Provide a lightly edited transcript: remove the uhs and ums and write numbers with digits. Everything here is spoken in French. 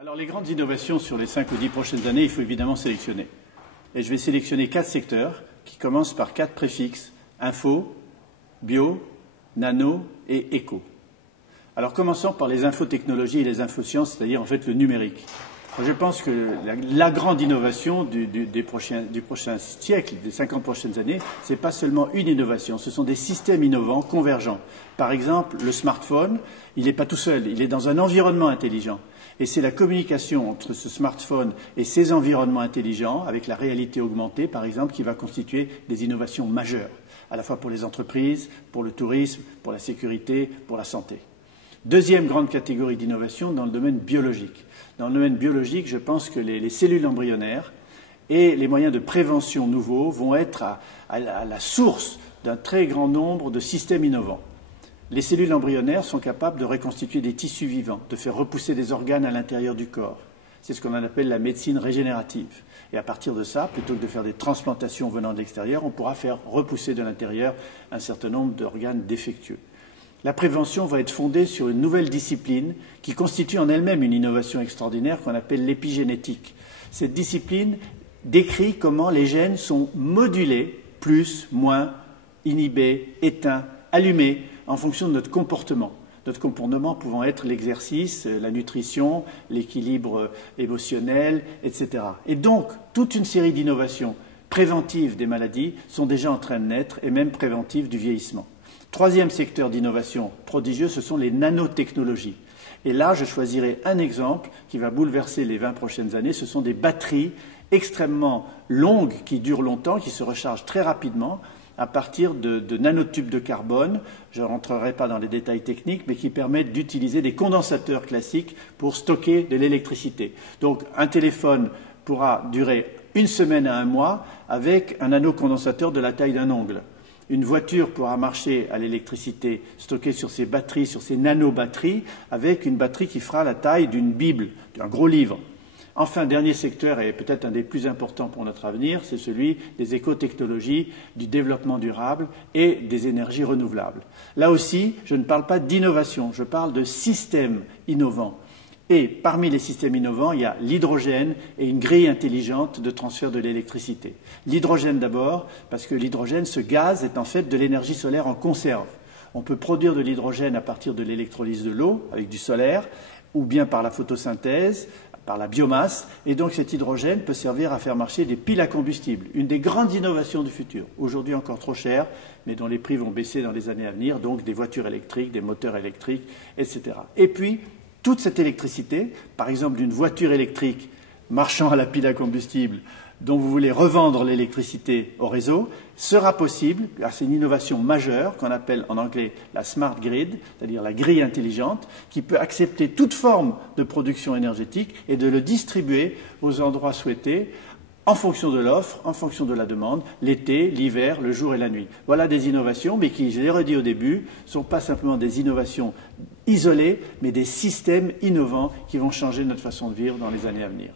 Alors les grandes innovations sur les 5 ou 10 prochaines années, il faut évidemment sélectionner. Et je vais sélectionner 4 secteurs qui commencent par 4 préfixes: info, bio, nano et éco. Alors commençons par les infotechnologies et les infosciences, c'est-à-dire en fait le numérique. Je pense que la grande innovation du prochain siècle, des 50 prochaines années, ce n'est pas seulement une innovation, ce sont des systèmes innovants convergents. Par exemple, le smartphone, il n'est pas tout seul, il est dans un environnement intelligent. Et c'est la communication entre ce smartphone et ces environnements intelligents, avec la réalité augmentée, par exemple, qui va constituer des innovations majeures, à la fois pour les entreprises, pour le tourisme, pour la sécurité, pour la santé. Deuxième grande catégorie d'innovation dans le domaine biologique. Dans le domaine biologique, je pense que les cellules embryonnaires et les moyens de prévention nouveaux vont être à la source d'un très grand nombre de systèmes innovants. Les cellules embryonnaires sont capables de reconstituer des tissus vivants, de faire repousser des organes à l'intérieur du corps. C'est ce qu'on appelle la médecine régénérative. Et à partir de ça, plutôt que de faire des transplantations venant de l'extérieur, on pourra faire repousser de l'intérieur un certain nombre d'organes défectueux. La prévention va être fondée sur une nouvelle discipline qui constitue en elle-même une innovation extraordinaire qu'on appelle l'épigénétique. Cette discipline décrit comment les gènes sont modulés, plus, moins, inhibés, éteints, allumés, en fonction de notre comportement. Notre comportement pouvant être l'exercice, la nutrition, l'équilibre émotionnel, etc. Et donc, toute une série d'innovations préventives des maladies sont déjà en train de naître, et même préventives du vieillissement. Troisième secteur d'innovation prodigieux, ce sont les nanotechnologies. Et là, je choisirai un exemple qui va bouleverser les 20 prochaines années. Ce sont des batteries extrêmement longues qui durent longtemps, qui se rechargent très rapidement à partir de nanotubes de carbone. Je ne rentrerai pas dans les détails techniques, mais qui permettent d'utiliser des condensateurs classiques pour stocker de l'électricité. Donc un téléphone pourra durer une semaine à un mois avec un nanocondensateur de la taille d'un ongle. Une voiture pourra marcher à l'électricité stockée sur ces batteries, sur ces nanobatteries, avec une batterie qui fera la taille d'une Bible, d'un gros livre. Enfin, dernier secteur, et peut-être un des plus importants pour notre avenir, c'est celui des écotechnologies, du développement durable et des énergies renouvelables. Là aussi, je ne parle pas d'innovation, je parle de systèmes innovants. Et parmi les systèmes innovants, il y a l'hydrogène et une grille intelligente de transfert de l'électricité. L'hydrogène d'abord, parce que l'hydrogène, ce gaz, est en fait de l'énergie solaire en conserve. On peut produire de l'hydrogène à partir de l'électrolyse de l'eau, avec du solaire, ou bien par la photosynthèse, par la biomasse, et donc cet hydrogène peut servir à faire marcher des piles à combustible. Une des grandes innovations du futur, aujourd'hui encore trop chères, mais dont les prix vont baisser dans les années à venir, donc des voitures électriques, des moteurs électriques, etc. Et puis, toute cette électricité, par exemple d'une voiture électrique marchant à la pile à combustible, dont vous voulez revendre l'électricité au réseau, sera possible grâce à une innovation majeure qu'on appelle en anglais la smart grid, c'est-à-dire la grille intelligente, qui peut accepter toute forme de production énergétique et de le distribuer aux endroits souhaités en fonction de l'offre, en fonction de la demande, l'été, l'hiver, le jour et la nuit. Voilà des innovations, mais qui, je l'ai redit au début, ne sont pas simplement des innovations isolées, mais des systèmes innovants qui vont changer notre façon de vivre dans les années à venir.